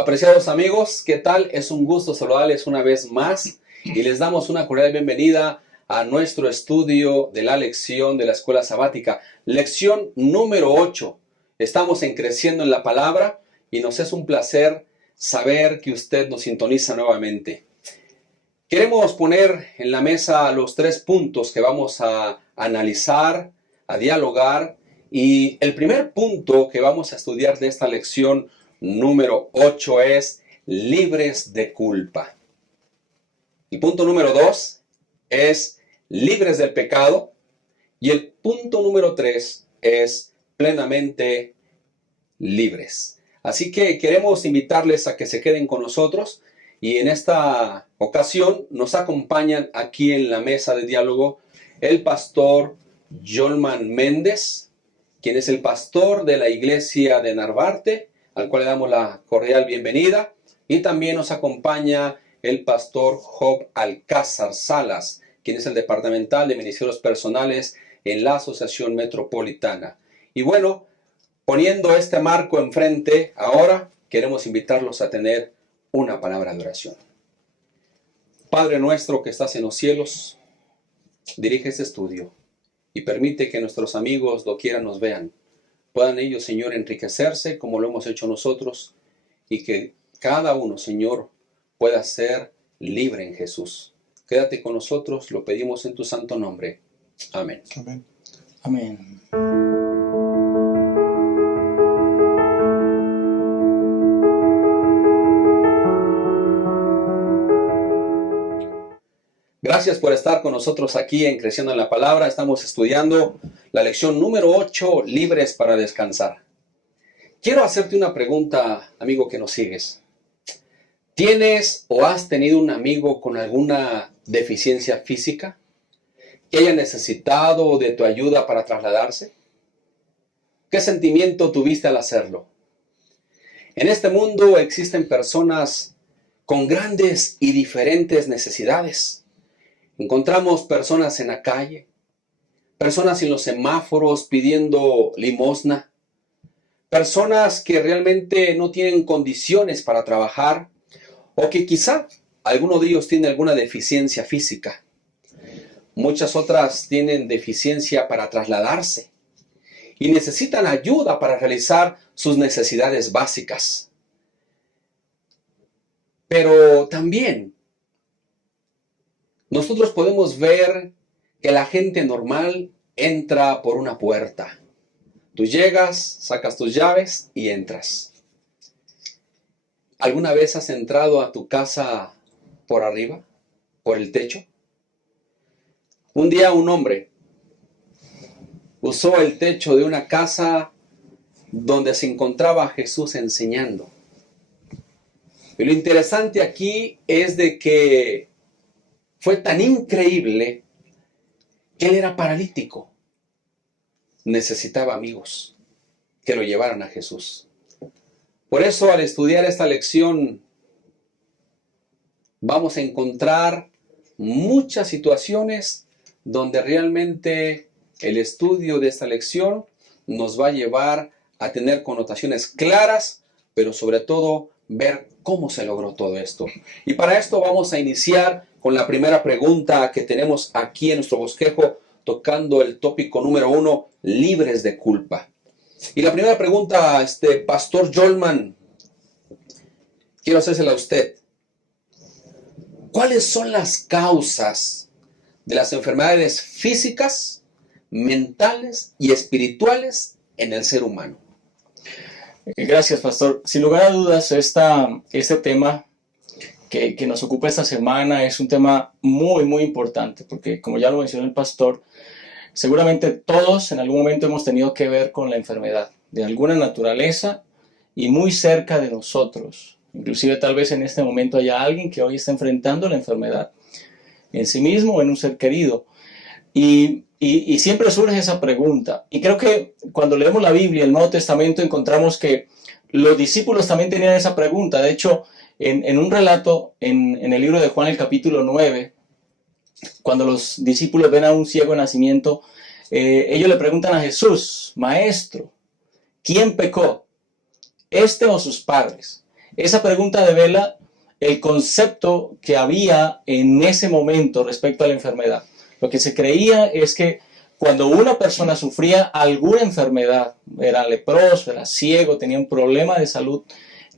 Apreciados amigos, ¿qué tal? Es un gusto saludarles una vez más y les damos una cordial bienvenida a nuestro estudio de la lección de la escuela sabática. Lección número 8. Estamos en Creciendo en la Palabra y nos es un placer saber que usted nos sintoniza nuevamente. Queremos poner en la mesa los 3 puntos que vamos a analizar, a dialogar, y el primer punto que vamos a estudiar de esta lección número 8 es libres de culpa. El punto número 2 es libres del pecado. Y el punto número 3 es plenamente libres. Así que queremos invitarles a que se queden con nosotros. Y en esta ocasión nos acompañan aquí en la mesa de diálogo el pastor Jolman Méndez, quien es el pastor de la iglesia de Narvarte, al cual le damos la cordial bienvenida. Y también nos acompaña el pastor Job Alcázar Salas, quien es el departamental de ministerios personales en la Asociación Metropolitana. Y bueno, poniendo este marco enfrente, ahora queremos invitarlos a tener una palabra de oración. Padre nuestro que estás en los cielos, dirige este estudio y permite que nuestros amigos doquiera nos vean. Puedan ellos, Señor, enriquecerse como lo hemos hecho nosotros y que cada uno, Señor, pueda ser libre en Jesús. Quédate con nosotros, lo pedimos en tu santo nombre. Amén. Amén. Amén. Gracias por estar con nosotros aquí en Creciendo en la Palabra. Estamos estudiando la lección número 8, libres para descansar. Quiero hacerte una pregunta, amigo que nos sigues. ¿Tienes o has tenido un amigo con alguna deficiencia física que haya necesitado de tu ayuda para trasladarse? ¿Qué sentimiento tuviste al hacerlo? En este mundo existen personas con grandes y diferentes necesidades. Encontramos personas en la calle, personas en los semáforos pidiendo limosna, personas que realmente no tienen condiciones para trabajar o que quizá alguno de ellos tiene alguna deficiencia física. Muchas otras tienen deficiencia para trasladarse y necesitan ayuda para realizar sus necesidades básicas. Pero también nosotros podemos ver que la gente normal entra por una puerta. Tú llegas, sacas tus llaves y entras. ¿Alguna vez has entrado a tu casa por arriba, por el techo? Un día un hombre usó el techo de una casa donde se encontraba Jesús enseñando. Y lo interesante aquí es de que fue tan increíble que él era paralítico. Necesitaba amigos que lo llevaran a Jesús. Por eso, al estudiar esta lección, vamos a encontrar muchas situaciones donde realmente el estudio de esta lección nos va a llevar a tener connotaciones claras, pero sobre todo ver cómo se logró todo esto. Y para esto vamos a iniciar con la primera pregunta que tenemos aquí en nuestro bosquejo, tocando el tópico número 1, libres de culpa. Y la primera pregunta, Pastor Jolman, quiero hacérsela a usted. ¿Cuáles son las causas de las enfermedades físicas, mentales y espirituales en el ser humano? Gracias, pastor. Sin lugar a dudas, este tema que nos ocupa esta semana es un tema muy, muy importante, porque como ya lo mencionó el pastor, seguramente todos en algún momento hemos tenido que ver con la enfermedad de alguna naturaleza y muy cerca de nosotros. Inclusive tal vez en este momento haya alguien que hoy está enfrentando la enfermedad en sí mismo o en un ser querido. Y siempre surge esa pregunta. Y creo que cuando leemos la Biblia, el Nuevo Testamento, encontramos que los discípulos también tenían esa pregunta. De hecho, en un relato en el libro de Juan, el capítulo 9, cuando los discípulos ven a un ciego de nacimiento, ellos le preguntan a Jesús: Maestro, ¿quién pecó, este o sus padres? esa pregunta devela el concepto que había en ese momento respecto a la enfermedad. Lo que se creía es que cuando una persona sufría alguna enfermedad, era leproso, era ciego, tenía un problema de salud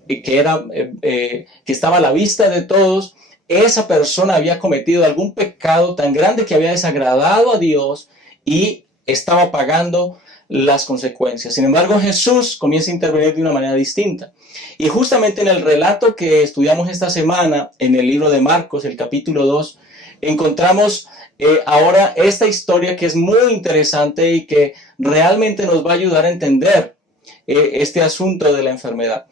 que estaba a la vista de todos, esa persona había cometido algún pecado tan grande que había desagradado a Dios y estaba pagando las consecuencias. Sin embargo, Jesús comienza a intervenir de una manera distinta. Y justamente en el relato que estudiamos esta semana, en el libro de Marcos, el capítulo 2, encontramos ahora esta historia que es muy interesante y que realmente nos va a ayudar a entender este asunto de la enfermedad.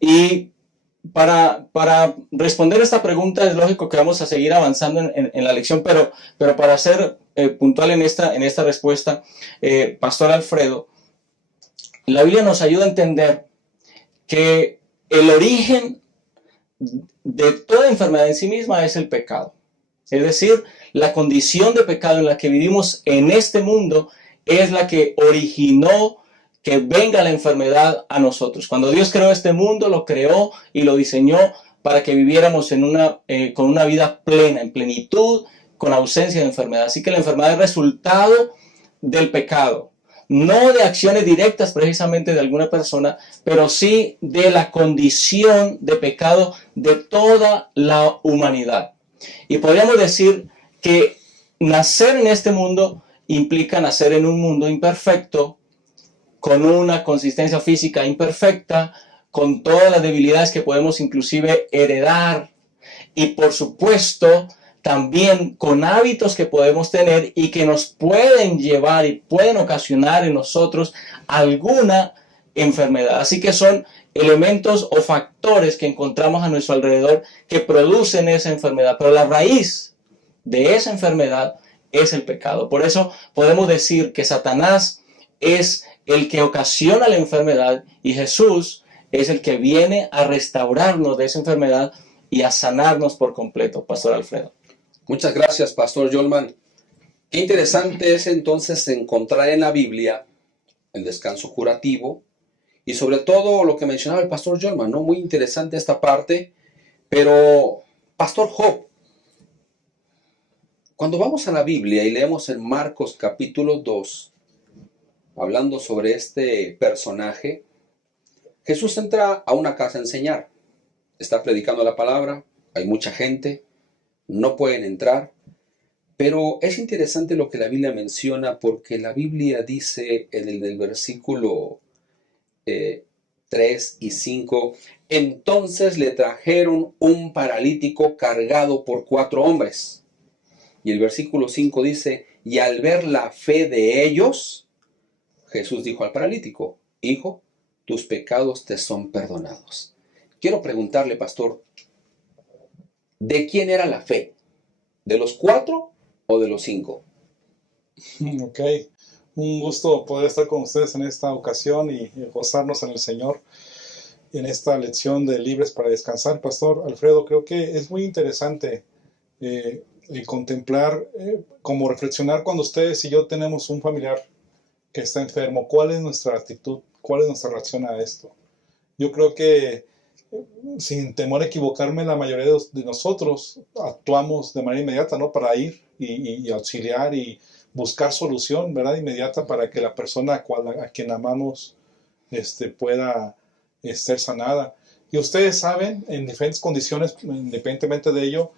Y para responder esta pregunta es lógico que vamos a seguir avanzando en la lección, pero para ser puntual en esta respuesta, Pastor Alfredo, la Biblia nos ayuda a entender que el origen de toda enfermedad en sí misma es el pecado. Es decir, la condición de pecado en la que vivimos en este mundo es la que originó que venga la enfermedad a nosotros. Cuando Dios creó este mundo, lo creó y lo diseñó para que viviéramos con una vida plena, en plenitud, con ausencia de enfermedad. Así que la enfermedad es resultado del pecado. No de acciones directas precisamente de alguna persona, pero sí de la condición de pecado de toda la humanidad. Y podríamos decir que nacer en este mundo implica nacer en un mundo imperfecto, con una consistencia física imperfecta, con todas las debilidades que podemos inclusive heredar y por supuesto también con hábitos que podemos tener y que nos pueden llevar y pueden ocasionar en nosotros alguna enfermedad. Así que son elementos o factores que encontramos a nuestro alrededor que producen esa enfermedad, pero la raíz de esa enfermedad es el pecado. Por eso podemos decir que Satanás es el que ocasiona la enfermedad y Jesús es el que viene a restaurarnos de esa enfermedad y a sanarnos por completo, Pastor Alfredo. Muchas gracias, Pastor Yolman. Qué interesante es entonces encontrar en la Biblia el descanso curativo y sobre todo lo que mencionaba el Pastor Yolman, ¿no? Muy interesante esta parte, pero Pastor Job, cuando vamos a la Biblia y leemos en Marcos capítulo 2, hablando sobre este personaje, Jesús entra a una casa a enseñar. Está predicando la palabra, hay mucha gente, no pueden entrar. Pero es interesante lo que la Biblia menciona porque la Biblia dice en el versículo 3 y 5, entonces le trajeron un paralítico cargado por 4 hombres. Y el versículo 5 dice, y al ver la fe de ellos, Jesús dijo al paralítico, hijo, tus pecados te son perdonados. Quiero preguntarle, pastor, ¿de quién era la fe? ¿De los 4 o de los 5? Ok, un gusto poder estar con ustedes en esta ocasión y gozarnos en el Señor en esta lección de Libres para Descansar. Pastor Alfredo, creo que es muy interesante contemplar, como reflexionar cuando ustedes y yo tenemos un familiar que está enfermo, ¿cuál es nuestra actitud? ¿Cuál es nuestra reacción a esto? Yo creo que sin temor a equivocarme, la mayoría de nosotros actuamos de manera inmediata, ¿no? Para ir y auxiliar y buscar solución, ¿verdad? Inmediata para que la persona a quien amamos pueda ser sanada. Y ustedes saben, en diferentes condiciones, independientemente de ello,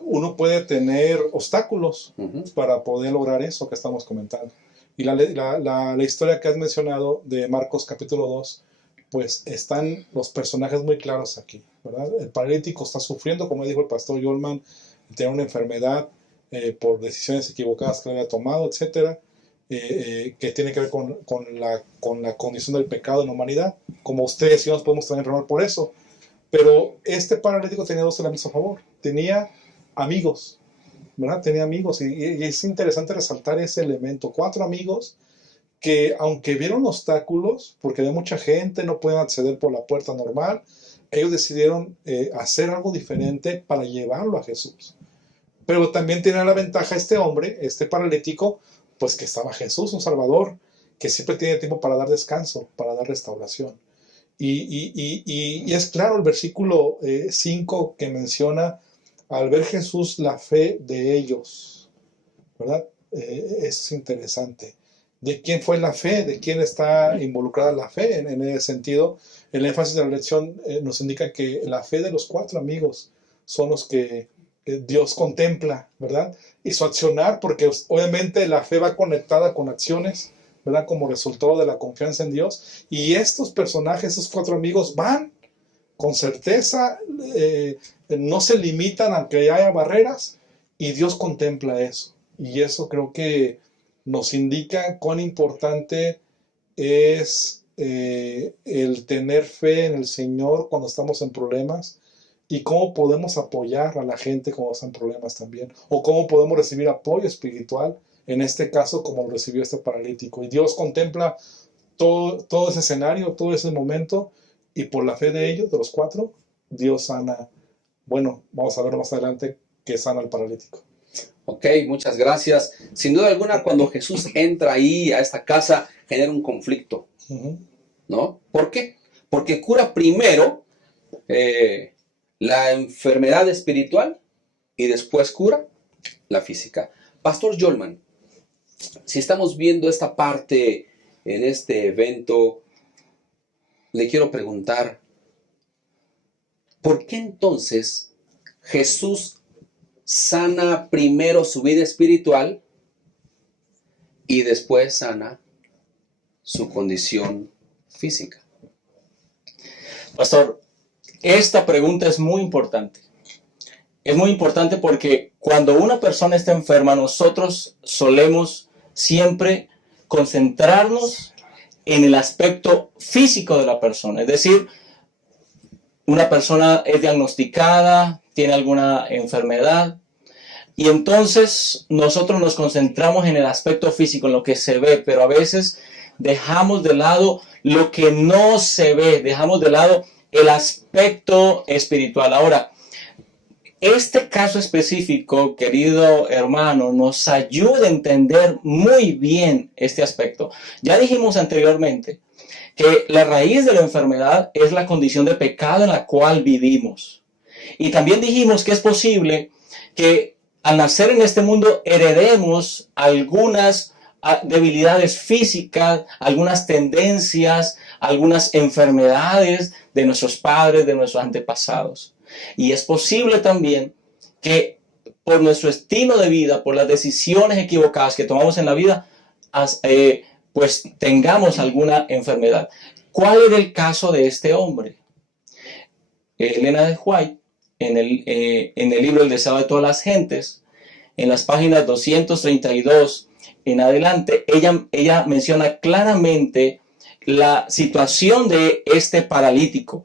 uno puede tener obstáculos para poder lograr eso que estamos comentando. Y la historia que has mencionado de Marcos capítulo 2, pues están los personajes muy claros aquí, ¿verdad? El paralítico está sufriendo, como dijo el pastor Yolman, tiene una enfermedad por decisiones equivocadas que había tomado, etcétera, que tiene que ver con la condición del pecado en la humanidad. Como ustedes y yo nos podemos también enfermar por eso. Pero este paralítico tenía 2 elementos a favor. Tenía amigos, ¿verdad? Tenía amigos y es interesante resaltar ese elemento. 4 amigos que aunque vieron obstáculos, porque había mucha gente, no pueden acceder por la puerta normal, ellos decidieron hacer algo diferente para llevarlo a Jesús. Pero también tenía la ventaja este hombre, este paralítico, pues que estaba Jesús, un Salvador, que siempre tiene tiempo para dar descanso, para dar restauración. Y es claro el versículo 5 que menciona, al ver Jesús la fe de ellos, ¿verdad? Eso es interesante. ¿De quién fue la fe? ¿De quién está involucrada la fe? En ese sentido, el énfasis de la lección nos indica que la fe de los 4 amigos son los que Dios contempla, ¿verdad? Y su accionar, porque obviamente la fe va conectada con acciones, ¿verdad? Como resultado de la confianza en Dios. Y estos personajes, estos 4 amigos, van con certeza, no se limitan aunque haya barreras, y Dios contempla eso. Y eso creo que nos indica cuán importante es el tener fe en el Señor cuando estamos en problemas, y cómo podemos apoyar a la gente cuando están en problemas también, o cómo podemos recibir apoyo espiritual, en este caso como lo recibió este paralítico. Y Dios contempla todo ese escenario, todo ese momento, y por la fe de ellos, de los 4, Dios sana. Bueno, vamos a ver más adelante que sana al paralítico. Ok, muchas gracias. Sin duda alguna, cuando Jesús entra ahí a esta casa, genera un conflicto, ¿no? ¿Por qué? Porque cura primero la enfermedad espiritual y después cura la física. Pastor Jolman, si estamos viendo esta parte en este evento, le quiero preguntar, ¿por qué entonces Jesús sana primero su vida espiritual y después sana su condición física? Pastor, esta pregunta es muy importante. Es muy importante porque cuando una persona está enferma, nosotros solemos siempre concentrarnos en el aspecto físico de la persona. Es decir, una persona es diagnosticada, tiene alguna enfermedad, y entonces nosotros nos concentramos en el aspecto físico, en lo que se ve, pero a veces dejamos de lado lo que no se ve, dejamos de lado el aspecto espiritual. Ahora, este caso específico, querido hermano, nos ayuda a entender muy bien este aspecto. Ya dijimos anteriormente que la raíz de la enfermedad es la condición de pecado en la cual vivimos. Y también dijimos que es posible que al nacer en este mundo heredemos algunas debilidades físicas, algunas tendencias, algunas enfermedades de nuestros padres, de nuestros antepasados. Y es posible también que por nuestro estilo de vida, por las decisiones equivocadas que tomamos en la vida, pues tengamos alguna enfermedad. ¿Cuál era el caso de este hombre? Elena de White, en el libro El deseo de todas las gentes, en las páginas 232 en adelante, ella menciona claramente la situación de este paralítico.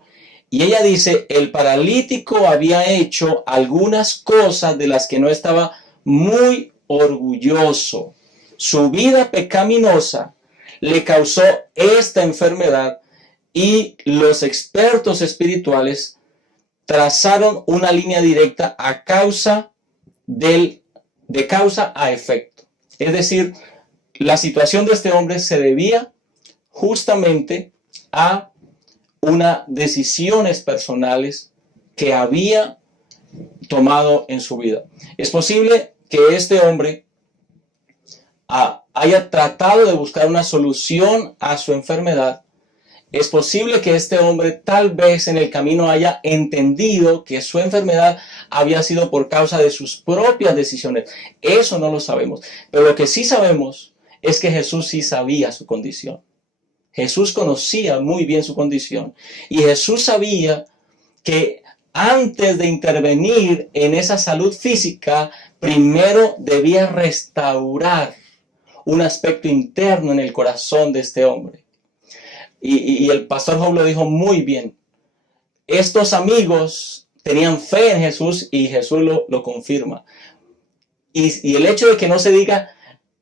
Y ella dice, el paralítico había hecho algunas cosas de las que no estaba muy orgulloso. Su vida pecaminosa le causó esta enfermedad, y los expertos espirituales trazaron una línea directa a causa de causa a efecto. Es decir, la situación de este hombre se debía justamente a unas decisiones personales que había tomado en su vida. Es posible que este hombre haya tratado de buscar una solución a su enfermedad. Es posible que este hombre tal vez en el camino haya entendido que su enfermedad había sido por causa de sus propias decisiones. Eso no lo sabemos. Pero lo que sí sabemos es que Jesús sí sabía su condición. Jesús conocía muy bien su condición. Y Jesús sabía que antes de intervenir en esa salud física, primero debía restaurar un aspecto interno en el corazón de este hombre. Y el pastor Job lo dijo muy bien. Estos amigos tenían fe en Jesús y Jesús lo confirma. Y el hecho de que no se diga,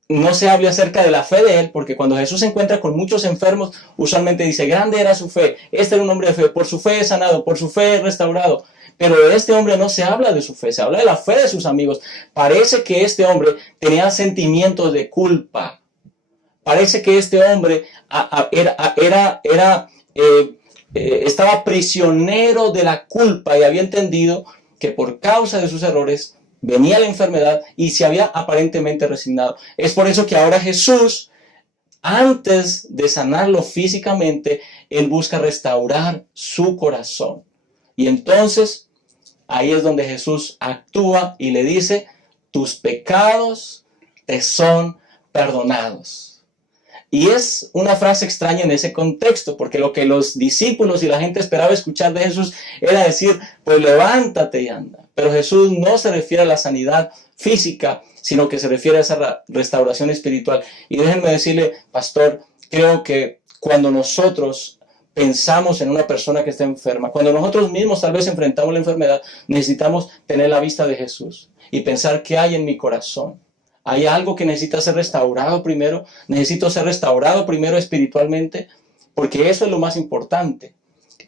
no se hable acerca de la fe de él, porque cuando Jesús se encuentra con muchos enfermos, usualmente dice, grande era su fe, este era un hombre de fe, por su fe es sanado, por su fe es restaurado. Pero de este hombre no se habla de su fe, se habla de la fe de sus amigos. Parece que este hombre tenía sentimientos de culpa. Parece que este hombre estaba prisionero de la culpa y había entendido que por causa de sus errores venía la enfermedad y se había aparentemente resignado. Es por eso que ahora Jesús, antes de sanarlo físicamente, Él busca restaurar su corazón. Y entonces, ahí es donde Jesús actúa y le dice, tus pecados te son perdonados. Y es una frase extraña en ese contexto, porque lo que los discípulos y la gente esperaba escuchar de Jesús era decir, pues levántate y anda. Pero Jesús no se refiere a la sanidad física, sino que se refiere a esa restauración espiritual. Y déjenme decirle, pastor, creo que cuando nosotros pensamos en una persona que está enferma, cuando nosotros mismos tal vez enfrentamos la enfermedad, necesitamos tener la vista de Jesús y pensar qué hay en mi corazón. ¿Hay algo que necesita ser restaurado primero? ¿Necesito ser restaurado primero espiritualmente? Porque eso es lo más importante.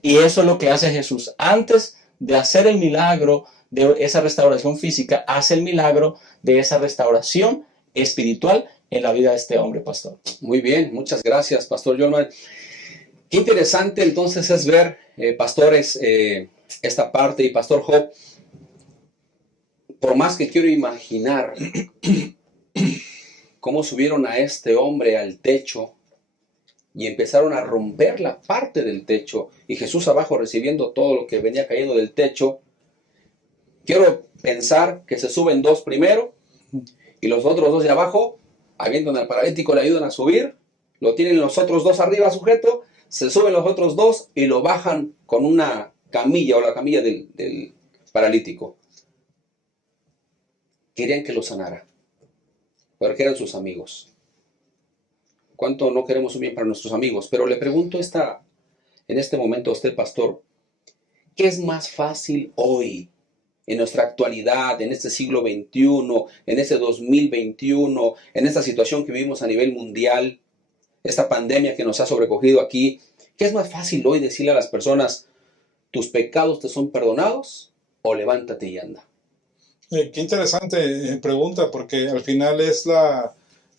Y eso es lo que hace Jesús. Antes de hacer el milagro de esa restauración física, hace el milagro de esa restauración espiritual en la vida de este hombre, pastor. Muy bien, muchas gracias, Pastor Jolman. Qué interesante entonces es ver, pastores, esta parte, y Pastor Job, por más que quiero imaginar cómo subieron a este hombre al techo y empezaron a romper la parte del techo y Jesús abajo recibiendo todo lo que venía cayendo del techo, quiero pensar que se suben dos primero y los otros dos de abajo avientan al paralítico, le ayudan a subir, lo tienen los otros dos arriba sujeto, se suben los otros dos y lo bajan con una camilla o la camilla del paralítico. Querían que lo sanara, porque eran sus amigos. ¿Cuánto no queremos un bien para nuestros amigos? Pero le pregunto en este momento a usted, pastor, ¿qué es más fácil hoy, en nuestra actualidad, en este siglo XXI, en este 2021, en esta situación que vivimos a nivel mundial, esta pandemia que nos ha sobrecogido aquí? ¿Qué es más fácil hoy decirle a las personas, tus pecados te son perdonados, o levántate y anda? Qué interesante pregunta, porque al final es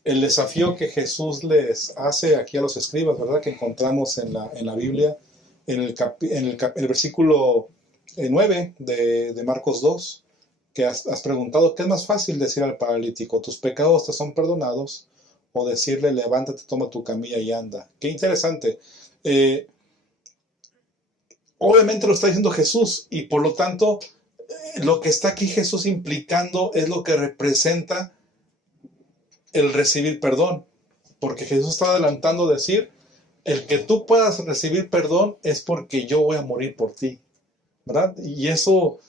el desafío que Jesús les hace aquí a los escribas, ¿verdad? Que encontramos en la Biblia, en el versículo 9 de Marcos 2, que has preguntado, ¿qué es más fácil decir al paralítico, tus pecados te son perdonados? O decirle, levántate, toma tu camilla y anda. Qué interesante. Obviamente lo está diciendo Jesús, y por lo tanto, lo que está aquí Jesús implicando es lo que representa el recibir perdón, porque Jesús está adelantando decir, el que tú puedas recibir perdón es porque yo voy a morir por ti, ¿verdad? Y eso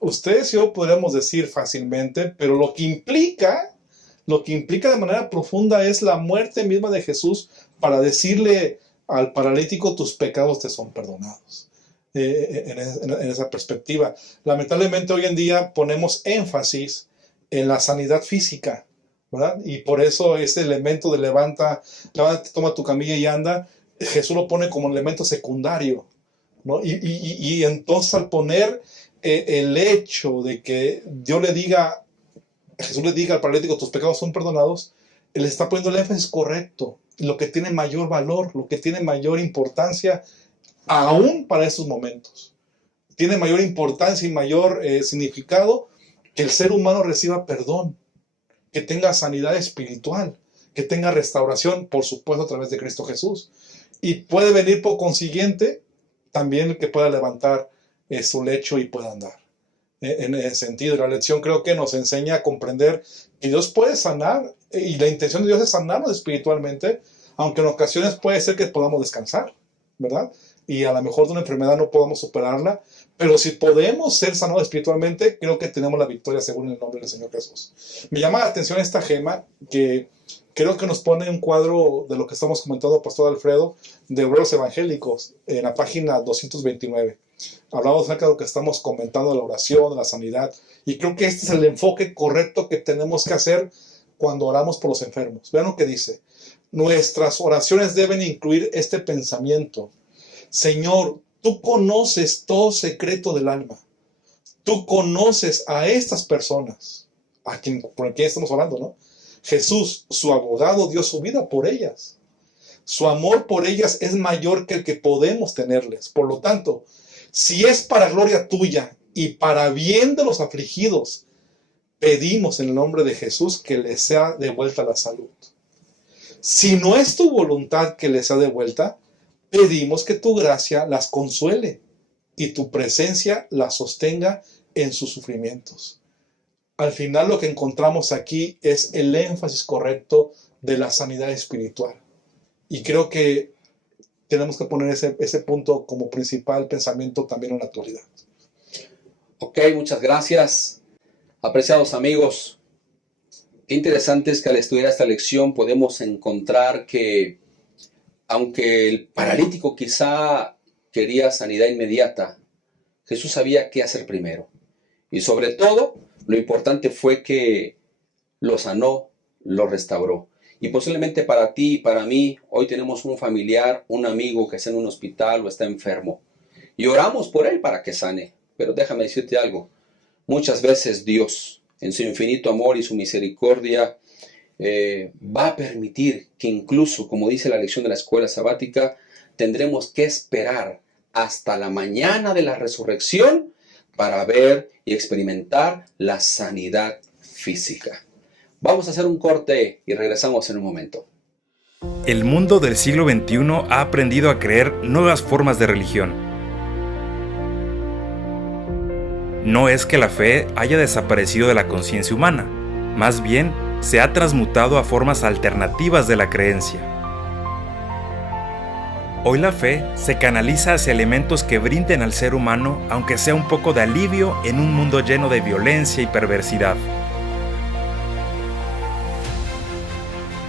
ustedes y yo podríamos decir fácilmente, pero lo que implica de manera profunda es la muerte misma de Jesús para decirle al paralítico, tus pecados te son perdonados. En esa perspectiva. Lamentablemente hoy en día ponemos énfasis en la sanidad física, ¿verdad? Y por eso ese elemento de levántate, toma tu camilla y anda, Jesús lo pone como elemento secundario, ¿no? Y entonces al poner el hecho de que Jesús le diga al paralítico, tus pecados son perdonados, él está poniendo el énfasis correcto, lo que tiene mayor valor, lo que tiene mayor importancia, aún para esos momentos. Tiene mayor importancia y mayor significado que el ser humano reciba perdón, que tenga sanidad espiritual, que tenga restauración, por supuesto, a través de Cristo Jesús. Y puede venir por consiguiente también el que pueda levantar su lecho y pueda andar. En ese sentido, la lección creo que nos enseña a comprender que Dios puede sanar, y la intención de Dios es sanarnos espiritualmente, aunque en ocasiones puede ser que podamos descansar, ¿verdad? Y a lo mejor de una enfermedad no podamos superarla, pero si podemos ser sanados espiritualmente, creo que tenemos la victoria según el nombre del Señor Jesús. Me llama la atención esta gema, que creo que nos pone un cuadro de lo que estamos comentando, Pastor Alfredo, de Obreros Evangélicos, en la página 229. Hablamos acerca de lo que estamos comentando, de la oración, de la sanidad, y creo que este es el enfoque correcto que tenemos que hacer cuando oramos por los enfermos. Vean lo que dice. Nuestras oraciones deben incluir este pensamiento: Señor, tú conoces todo secreto del alma. Tú conoces a estas personas, por quien estamos hablando, ¿no? Jesús, su abogado, dio su vida por ellas. Su amor por ellas es mayor que el que podemos tenerles. Por lo tanto, si es para gloria tuya y para bien de los afligidos, pedimos en el nombre de Jesús que les sea devuelta la salud. Si no es tu voluntad que les sea devuelta, pedimos que tu gracia las consuele y tu presencia las sostenga en sus sufrimientos. Al final lo que encontramos aquí es el énfasis correcto de la sanidad espiritual. Y creo que tenemos que poner ese punto como principal pensamiento también en la actualidad. Ok, muchas gracias. Apreciados amigos, qué interesante es que al estudiar esta lección podemos encontrar que aunque el paralítico quizá quería sanidad inmediata, Jesús sabía qué hacer primero. Y sobre todo, lo importante fue que lo sanó, lo restauró. Y posiblemente para ti y para mí, hoy tenemos un familiar, un amigo que está en un hospital o está enfermo. Y oramos por él para que sane. Pero déjame decirte algo. Muchas veces Dios, en su infinito amor y su misericordia, va a permitir que incluso, como dice la lección de la escuela sabática, tendremos que esperar hasta la mañana de la resurrección para ver y experimentar la sanidad física. Vamos a hacer un corte y regresamos en un momento. El mundo del siglo XXI ha aprendido a creer nuevas formas de religión. No es que la fe haya desaparecido de la conciencia humana, más bien se ha transmutado a formas alternativas de la creencia. Hoy la fe se canaliza hacia elementos que brinden al ser humano, aunque sea un poco de alivio en un mundo lleno de violencia y perversidad.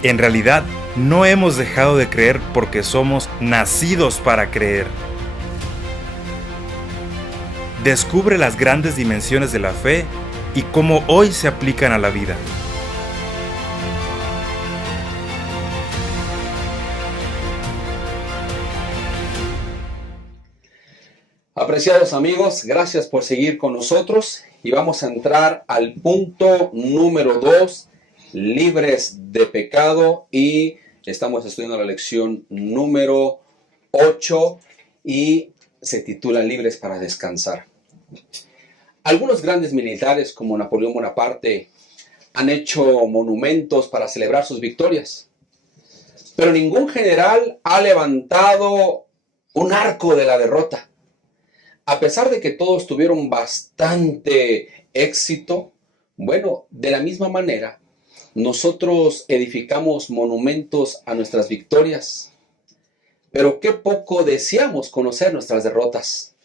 En realidad, no hemos dejado de creer porque somos nacidos para creer. Descubre las grandes dimensiones de la fe y cómo hoy se aplican a la vida. Apreciados amigos, gracias por seguir con nosotros y vamos a entrar al punto número 2, libres de pecado, y estamos estudiando la lección número 8 y se titula Libres para descansar. Algunos grandes militares como Napoleón Bonaparte han hecho monumentos para celebrar sus victorias, pero ningún general ha levantado un arco de la derrota. A pesar de que todos tuvieron bastante éxito, bueno, de la misma manera, nosotros edificamos monumentos a nuestras victorias, pero qué poco deseamos conocer nuestras derrotas.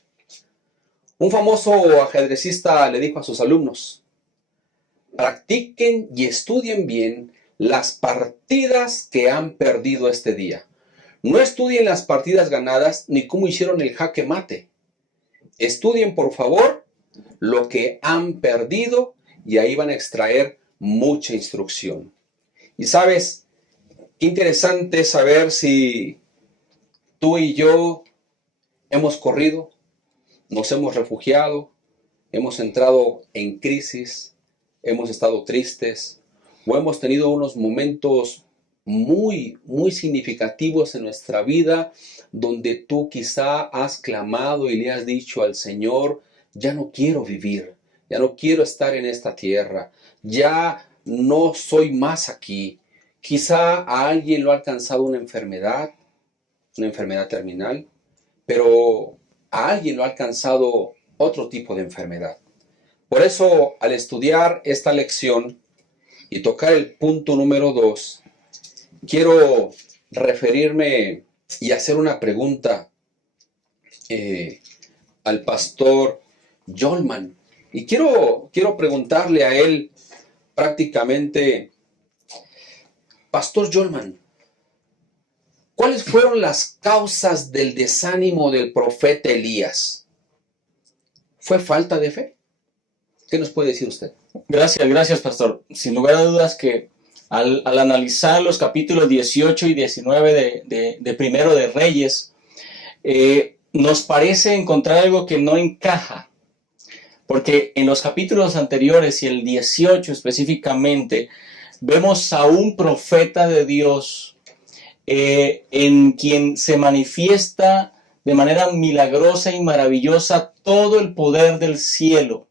Un famoso ajedrecista le dijo a sus alumnos: practiquen y estudien bien las partidas que han perdido este día. No estudien las partidas ganadas ni cómo hicieron el jaque mate. Estudien, por favor, lo que han perdido y ahí van a extraer mucha instrucción. Y sabes, qué interesante saber si tú y yo hemos corrido, nos hemos refugiado, hemos entrado en crisis, hemos estado tristes o hemos tenido unos momentos muy significativos en nuestra vida donde tú quizá has clamado y le has dicho al Señor: ya no quiero vivir, ya no quiero estar en esta tierra, ya no soy más aquí. Quizá a alguien lo ha alcanzado una enfermedad terminal, pero a alguien lo ha alcanzado otro tipo de enfermedad. Por eso, al estudiar esta lección y tocar el punto número 2, quiero referirme y hacer una pregunta al pastor Jolman. Y quiero preguntarle a él prácticamente: Pastor Jolman, ¿cuáles fueron las causas del desánimo del profeta Elías? ¿Fue falta de fe? ¿Qué nos puede decir usted? Gracias, pastor. Sin lugar a dudas que al analizar los capítulos 18 y 19 de Primero de Reyes, nos parece encontrar algo que no encaja. Porque en los capítulos anteriores y el 18 específicamente, vemos a un profeta de Dios en quien se manifiesta de manera milagrosa y maravillosa todo el poder del cielo.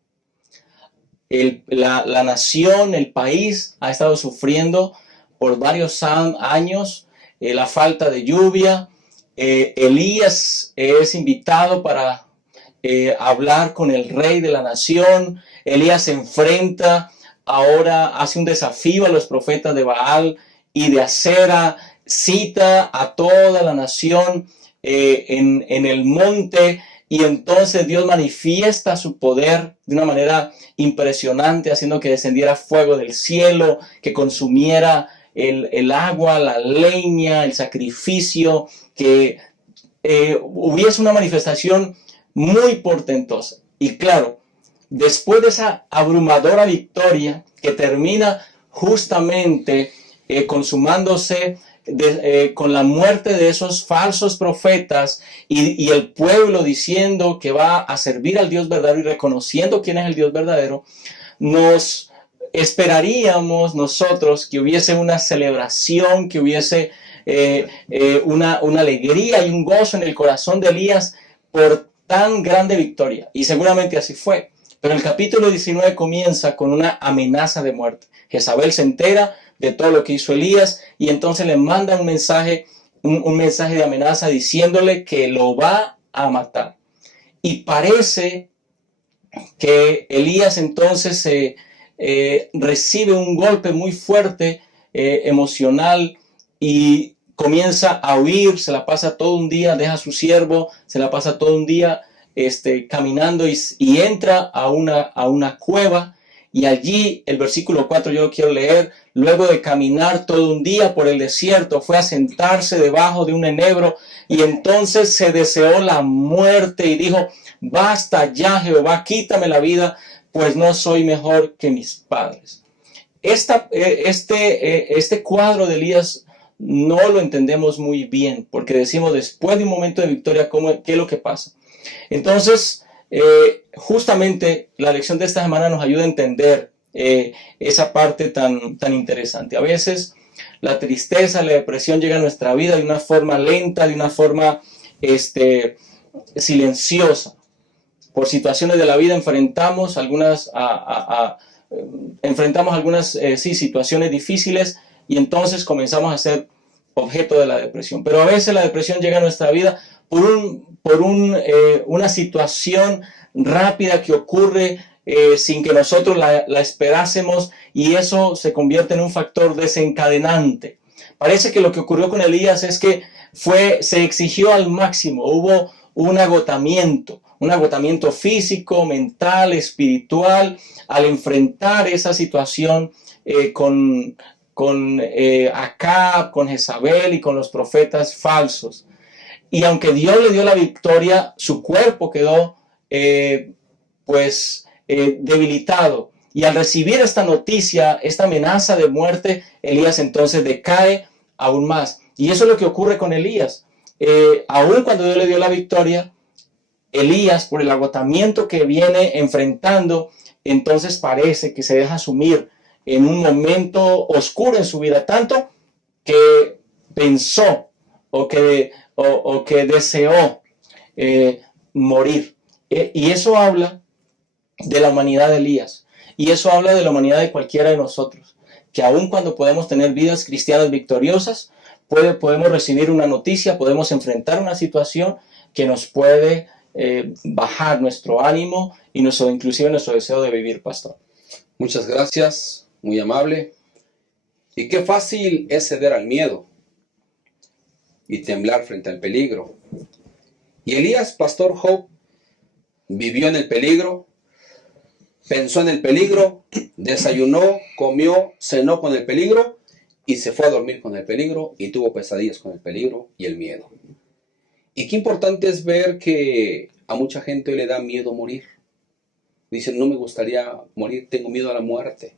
La nación, el país, ha estado sufriendo por varios años la falta de lluvia. Elías es invitado para hablar con el rey de la nación. Elías se enfrenta, ahora hace un desafío a los profetas de Baal y de Acera, cita a toda la nación en el monte, y entonces Dios manifiesta su poder de una manera impresionante, haciendo que descendiera fuego del cielo, que consumiera el agua, la leña, el sacrificio, que hubiese una manifestación muy portentosa. Y claro, después de esa abrumadora victoria que termina justamente consumándose con la muerte de esos falsos profetas y el pueblo diciendo que va a servir al Dios verdadero y reconociendo quién es el Dios verdadero, nos esperaríamos nosotros que hubiese una celebración, que hubiese una alegría y un gozo en el corazón de Elías por tan grande victoria, y seguramente así fue. Pero el capítulo 19 comienza con una amenaza de muerte. Jezabel se entera de todo lo que hizo Elías y entonces le manda un mensaje de amenaza diciéndole que lo va a matar. Y parece que Elías entonces recibe un golpe muy fuerte emocional y comienza a huir. Se la pasa todo un día, deja a su siervo, se la pasa todo un día caminando y entra a una cueva, y allí el versículo 4 yo lo quiero leer. Luego de caminar todo un día por el desierto, fue a sentarse debajo de un enebro, y entonces se deseó la muerte y dijo: basta ya, Jehová, quítame la vida, pues no soy mejor que mis padres. Este cuadro de Elías no lo entendemos muy bien, porque decimos, después de un momento de victoria, ¿qué es lo que pasa? Entonces, justamente la lección de esta semana nos ayuda a entender esa parte tan interesante. A veces la tristeza, la depresión llega a nuestra vida de una forma lenta, de una forma silenciosa. Por situaciones de la vida enfrentamos algunas situaciones difíciles, y entonces comenzamos a ser objeto de la depresión. Pero a veces la depresión llega a nuestra vida por una situación rápida que ocurre sin que nosotros la esperásemos, y eso se convierte en un factor desencadenante. Parece que lo que ocurrió con Elías es que se exigió al máximo, hubo un agotamiento físico, mental, espiritual, al enfrentar esa situación con Acab, con Jezabel y con los profetas falsos. Y aunque Dios le dio la victoria, su cuerpo quedó debilitado. Y al recibir esta noticia, esta amenaza de muerte, Elías entonces decae aún más. Y eso es lo que ocurre con Elías. Aún cuando Dios le dio la victoria, Elías, por el agotamiento que viene enfrentando, entonces parece que se deja sumir en un momento oscuro en su vida, tanto que pensó o que deseó morir. Y eso habla de la humanidad de Elías, y eso habla de la humanidad de cualquiera de nosotros, que aun cuando podemos tener vidas cristianas victoriosas, podemos recibir una noticia, podemos enfrentar una situación que nos puede bajar nuestro ánimo y inclusive nuestro deseo de vivir, pastor. Muchas gracias, muy amable. Y qué fácil es ceder al miedo y temblar frente al peligro. Y Elías, pastor Job, vivió en el peligro, pensó en el peligro, desayunó, comió, cenó con el peligro y se fue a dormir con el peligro y tuvo pesadillas con el peligro y el miedo. Y qué importante es ver que a mucha gente le da miedo morir. Dicen, no me gustaría morir, tengo miedo a la muerte.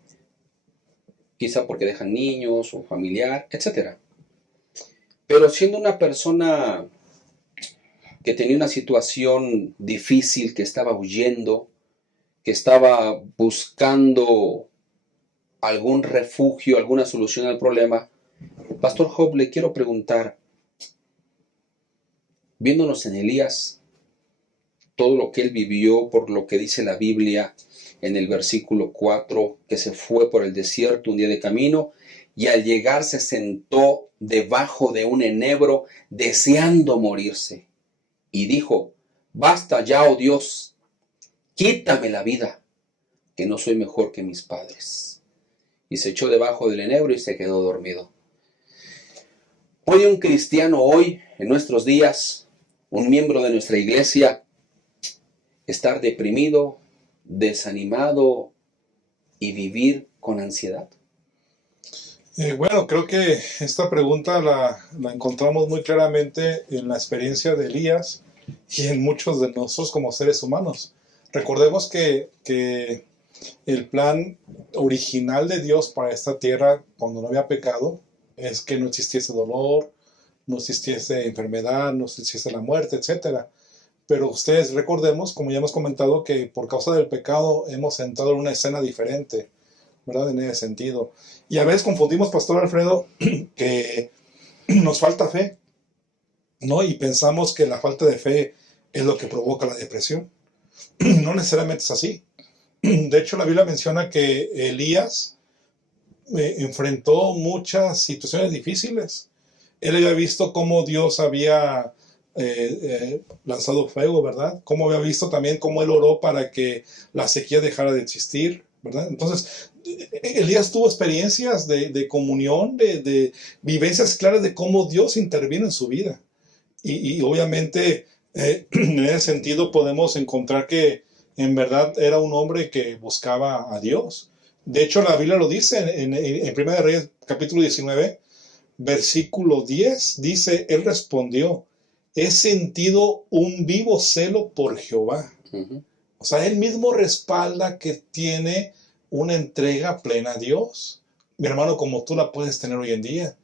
Quizá porque dejan niños o familiar, etc. Pero siendo una persona que tenía una situación difícil, que estaba huyendo, que estaba buscando algún refugio, alguna solución al problema, Pastor Job, le quiero preguntar, viéndonos en Elías, todo lo que él vivió, por lo que dice la Biblia en el versículo 4, que se fue por el desierto un día de camino, y al llegar se sentó debajo de un enebro, deseando morirse. Y dijo, basta ya, oh Dios, quítame la vida, que no soy mejor que mis padres. Y se echó debajo del enebro y se quedó dormido. ¿Puede un cristiano hoy, en nuestros días, un miembro de nuestra iglesia, estar deprimido, desanimado y vivir con ansiedad? Bueno, creo que esta pregunta la encontramos muy claramente en la experiencia de Elías y en muchos de nosotros como seres humanos. Recordemos que el plan original de Dios para esta tierra, cuando no había pecado, es que no existiese dolor, no existiese enfermedad, no existiese la muerte, etc. Pero ustedes recordemos, como ya hemos comentado, que por causa del pecado hemos entrado en una escena diferente, ¿verdad? En ese sentido. Y a veces confundimos, Pastor Alfredo, que nos falta fe, ¿no? Y pensamos que la falta de fe es lo que provoca la depresión. No necesariamente es así. De hecho, la Biblia menciona que Elías enfrentó muchas situaciones difíciles. Él había visto cómo Dios había lanzado fuego, ¿verdad? Cómo había visto también cómo él oró para que la sequía dejara de existir, ¿verdad? Entonces, Elías tuvo experiencias de comunión, de vivencias claras de cómo Dios intervino en su vida. Y obviamente, en ese sentido podemos encontrar que en verdad era un hombre que buscaba a Dios. De hecho, la Biblia lo dice en 1 de Reyes, capítulo 19, versículo 10, dice, él respondió, he sentido un vivo celo por Jehová. Uh-huh. O sea, él mismo respalda que tiene una entrega plena a Dios. Mi hermano, como tú la puedes tener hoy en día.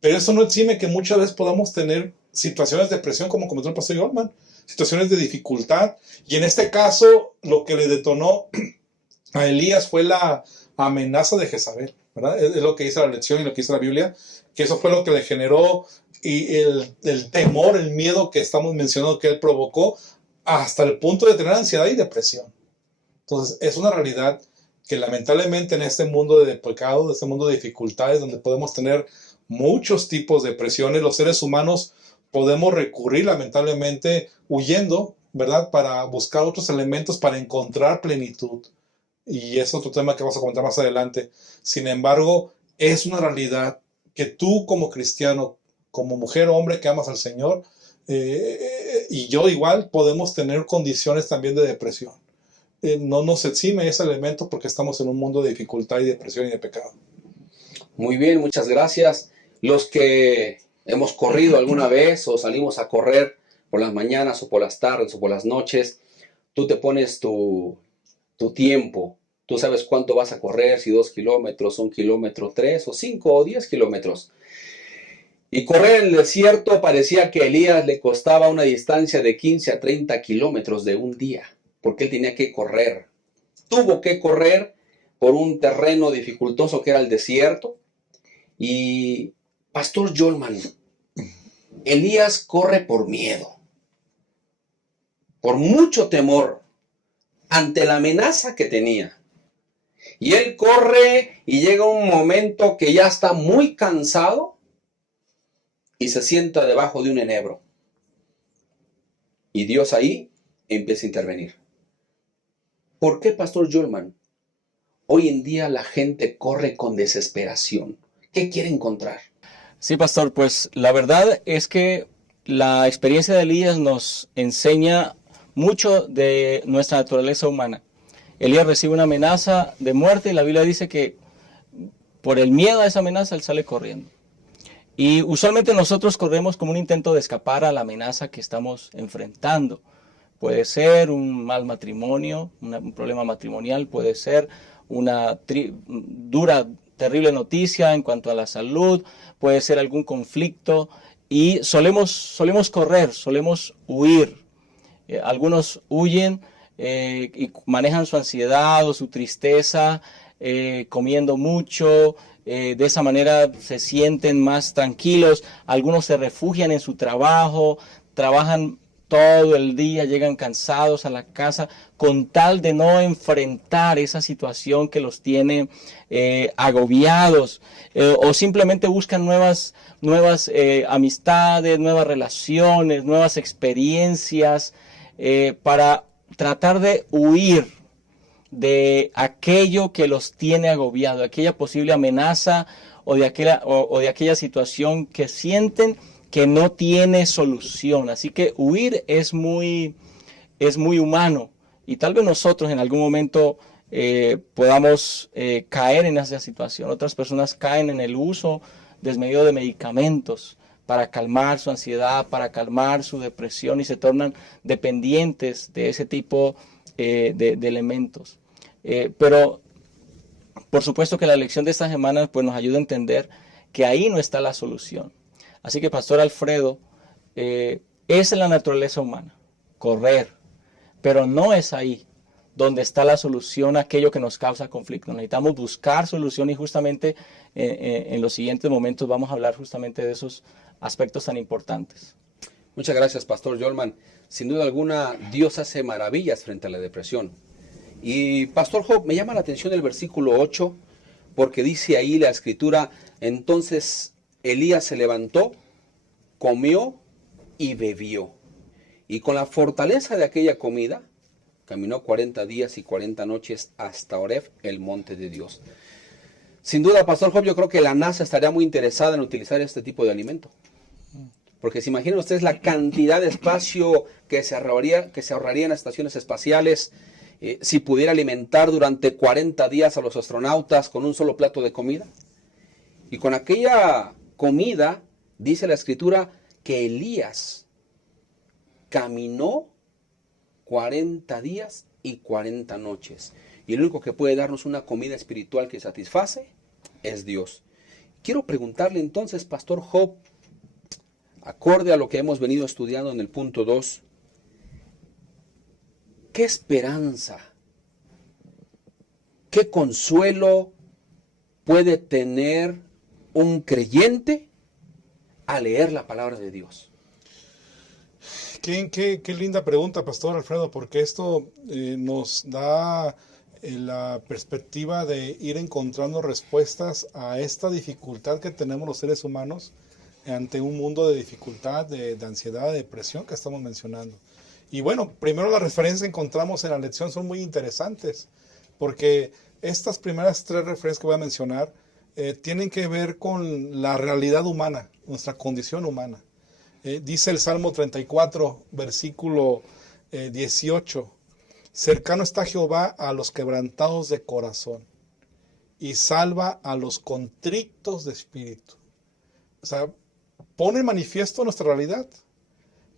Pero eso no exime que muchas veces podamos tener situaciones de depresión, como comentó el pastor Goldman, situaciones de dificultad. Y en este caso, lo que le detonó a Elías fue la amenaza de Jezabel, ¿verdad? Es lo que dice la lección y lo que dice la Biblia, que eso fue lo que le generó y el temor, el miedo que estamos mencionando que él provocó, hasta el punto de tener ansiedad y depresión. Entonces, es una realidad que lamentablemente en este mundo de pecado, de este mundo de dificultades, donde podemos tener muchos tipos de presiones, los seres humanos podemos recurrir lamentablemente huyendo, ¿verdad? Para buscar otros elementos para encontrar plenitud. Y es otro tema que vamos a comentar más adelante. Sin embargo, es una realidad que tú como cristiano, como mujer o hombre que amas al Señor, y yo igual, podemos tener condiciones también de depresión. No nos exime ese elemento porque estamos en un mundo de dificultad y depresión y de pecado. Muy bien, muchas gracias. Los que hemos corrido alguna vez o salimos a correr por las mañanas o por las tardes o por las noches, tú te pones tu tiempo. Tú sabes cuánto vas a correr, si 2 kilómetros, 1 kilómetro, 3 o 5 o 10 kilómetros. Y correr en el desierto parecía que a Elías le costaba una distancia de 15 a 30 kilómetros de un día, porque él tenía que correr. Tuvo que correr por un terreno dificultoso que era el desierto. Y Pastor Jolman, Elías corre por miedo, por mucho temor ante la amenaza que tenía. Y él corre y llega un momento que ya está muy cansado y se sienta debajo de un enebro. Y Dios ahí empieza a intervenir. ¿Por qué, Pastor Jolman, hoy en día la gente corre con desesperación? ¿Qué quiere encontrar? Sí, pastor, pues la verdad es que la experiencia de Elías nos enseña mucho de nuestra naturaleza humana. Elías recibe una amenaza de muerte y la Biblia dice que por el miedo a esa amenaza él sale corriendo. Y usualmente nosotros corremos como un intento de escapar a la amenaza que estamos enfrentando. Puede ser un mal matrimonio, un problema matrimonial, puede ser una dura, terrible noticia en cuanto a la salud, puede ser algún conflicto y solemos correr, solemos huir. Algunos huyen y manejan su ansiedad o su tristeza comiendo mucho, de esa manera se sienten más tranquilos. Algunos se refugian en su trabajo, trabajan todo el día, llegan cansados a la casa con tal de no enfrentar esa situación que los tiene agobiados, o simplemente buscan nuevas amistades, nuevas relaciones, nuevas experiencias, para tratar de huir de aquello que los tiene agobiados, de aquella posible amenaza o de aquella situación que sienten que no tiene solución. Así que huir es muy humano, y tal vez nosotros en algún momento podamos caer en esa situación. Otras personas caen en el uso desmedido de medicamentos para calmar su ansiedad, para calmar su depresión, y se tornan dependientes de ese tipo de elementos. Pero por supuesto que la lección de esta semana pues, nos ayuda a entender que ahí no está la solución. Así que, Pastor Alfredo, es en la naturaleza humana, correr, pero no es ahí donde está la solución a aquello que nos causa conflicto. Necesitamos buscar solución, y justamente en los siguientes momentos vamos a hablar justamente de esos aspectos tan importantes. Muchas gracias, Pastor Jolman. Sin duda alguna, Dios hace maravillas frente a la depresión. Y, Pastor Job, me llama la atención el versículo 8, porque dice ahí la Escritura: entonces Elías se levantó, comió y bebió. Y con la fortaleza de aquella comida, caminó 40 días y 40 noches hasta Horeb, el monte de Dios. Sin duda, Pastor Job, yo creo que la NASA estaría muy interesada en utilizar este tipo de alimento. Porque se imaginan ustedes la cantidad de espacio que se ahorraría en las estaciones espaciales, si pudiera alimentar durante 40 días a los astronautas con un solo plato de comida. Y con aquella comida, dice la Escritura, que Elías caminó 40 días y 40 noches. Y el único que puede darnos una comida espiritual que satisface es Dios. Quiero preguntarle entonces, Pastor Job, acorde a lo que hemos venido estudiando en el punto 2, ¿qué esperanza, qué consuelo puede tener un creyente al leer la palabra de Dios? Qué linda pregunta, Pastor Alfredo, porque esto nos da la perspectiva de ir encontrando respuestas a esta dificultad que tenemos los seres humanos ante un mundo de dificultad, de ansiedad, de depresión que estamos mencionando. Y bueno, primero las referencias que encontramos en la lección son muy interesantes, porque estas primeras 3 referencias que voy a mencionar tienen que ver con la realidad humana, nuestra condición humana. Dice el Salmo 34, versículo 18, cercano está Jehová a los quebrantados de corazón y salva a los contritos de espíritu. O sea, pone en manifiesto nuestra realidad,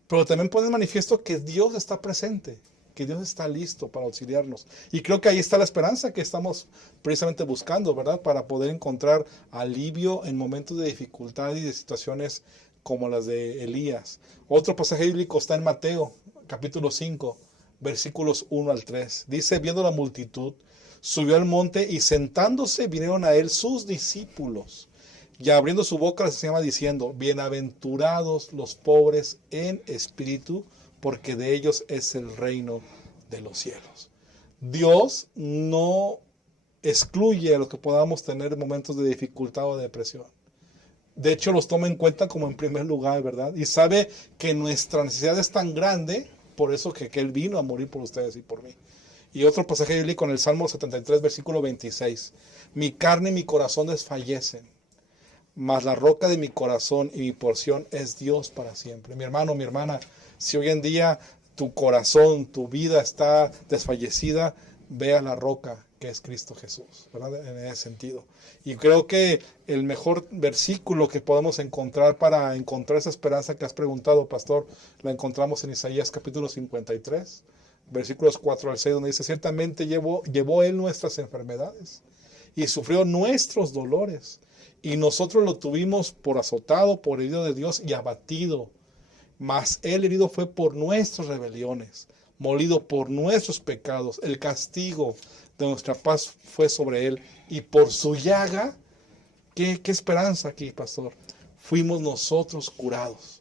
pero también pone en manifiesto que Dios está presente, que Dios está listo para auxiliarnos. Y creo que ahí está la esperanza que estamos precisamente buscando, ¿verdad? Para poder encontrar alivio en momentos de dificultad y de situaciones como las de Elías. Otro pasaje bíblico está en Mateo, capítulo 5, versículos 1 al 3. Dice, viendo la multitud, subió al monte y sentándose vinieron a él sus discípulos. Y abriendo su boca les enseñaba diciendo, bienaventurados los pobres en espíritu, porque de ellos es el reino de los cielos. Dios no excluye a lo que podamos tener en momentos de dificultad o de depresión. De hecho, los toma en cuenta como en primer lugar, ¿verdad? Y sabe que nuestra necesidad es tan grande, por eso que Él vino a morir por ustedes y por mí. Y otro pasaje bíblico en el Salmo 73, versículo 26. Mi carne y mi corazón desfallecen, mas la roca de mi corazón y mi porción es Dios para siempre. Mi hermano, mi hermana, si hoy en día tu corazón, tu vida está desfallecida, ve a la roca que es Cristo Jesús, ¿verdad? En ese sentido. Y creo que el mejor versículo que podemos encontrar para encontrar esa esperanza que has preguntado, Pastor, la encontramos en Isaías capítulo 53, versículos 4 al 6, donde dice, ciertamente llevó Él nuestras enfermedades y sufrió nuestros dolores, y nosotros lo tuvimos por azotado, por herido de Dios y abatido. Mas Él herido fue por nuestras rebeliones, molido por nuestros pecados, el castigo de nuestra paz fue sobre él, y por su llaga, ¿qué esperanza aquí, pastor? Fuimos nosotros curados.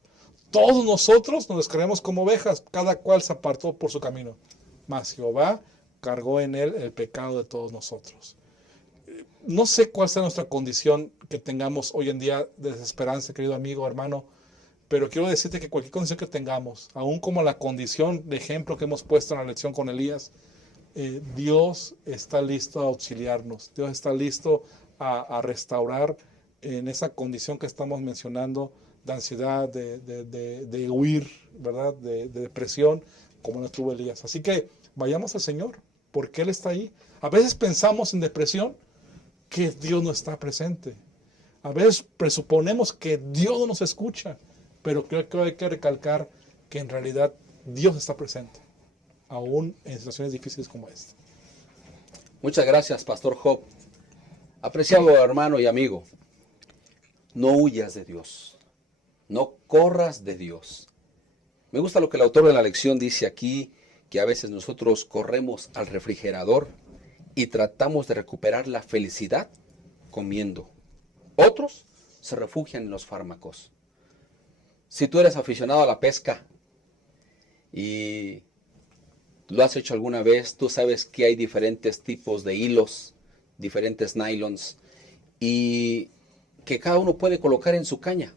Todos nosotros nos descargamos como ovejas, cada cual se apartó por su camino, mas Jehová cargó en él el pecado de todos nosotros. No sé cuál sea nuestra condición que tengamos hoy en día de desesperanza, querido amigo, hermano, pero quiero decirte que cualquier condición que tengamos, aún como la condición de ejemplo que hemos puesto en la lección con Elías, Dios está listo a auxiliarnos, Dios está listo a restaurar en esa condición que estamos mencionando, de ansiedad, de huir, ¿verdad? De depresión, como no tuvo Elías. Así que vayamos al Señor, porque Él está ahí. A veces pensamos en depresión que Dios no está presente. A veces presuponemos que Dios no nos escucha, pero creo que hay que recalcar que en realidad Dios está presente, aún en situaciones difíciles como esta. Muchas gracias, Pastor Job. Apreciado hermano y amigo, no huyas de Dios, no corras de Dios. Me gusta lo que el autor de la lección dice aquí, que a veces nosotros corremos al refrigerador y tratamos de recuperar la felicidad comiendo. Otros se refugian en los fármacos. Si tú eres aficionado a la pesca y lo has hecho alguna vez, tú sabes que hay diferentes tipos de hilos, diferentes nylons, y que cada uno puede colocar en su caña.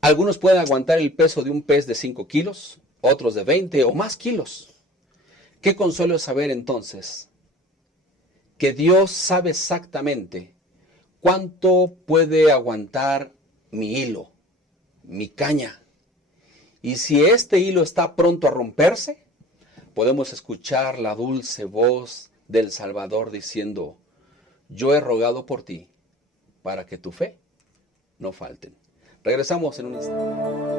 Algunos pueden aguantar el peso de un pez de 5 kilos, otros de 20 o más kilos. Qué consuelo es saber entonces que Dios sabe exactamente cuánto puede aguantar mi hilo, mi caña. Y si este hilo está pronto a romperse, podemos escuchar la dulce voz del Salvador diciendo: yo he rogado por ti para que tu fe no falte. Regresamos en un instante.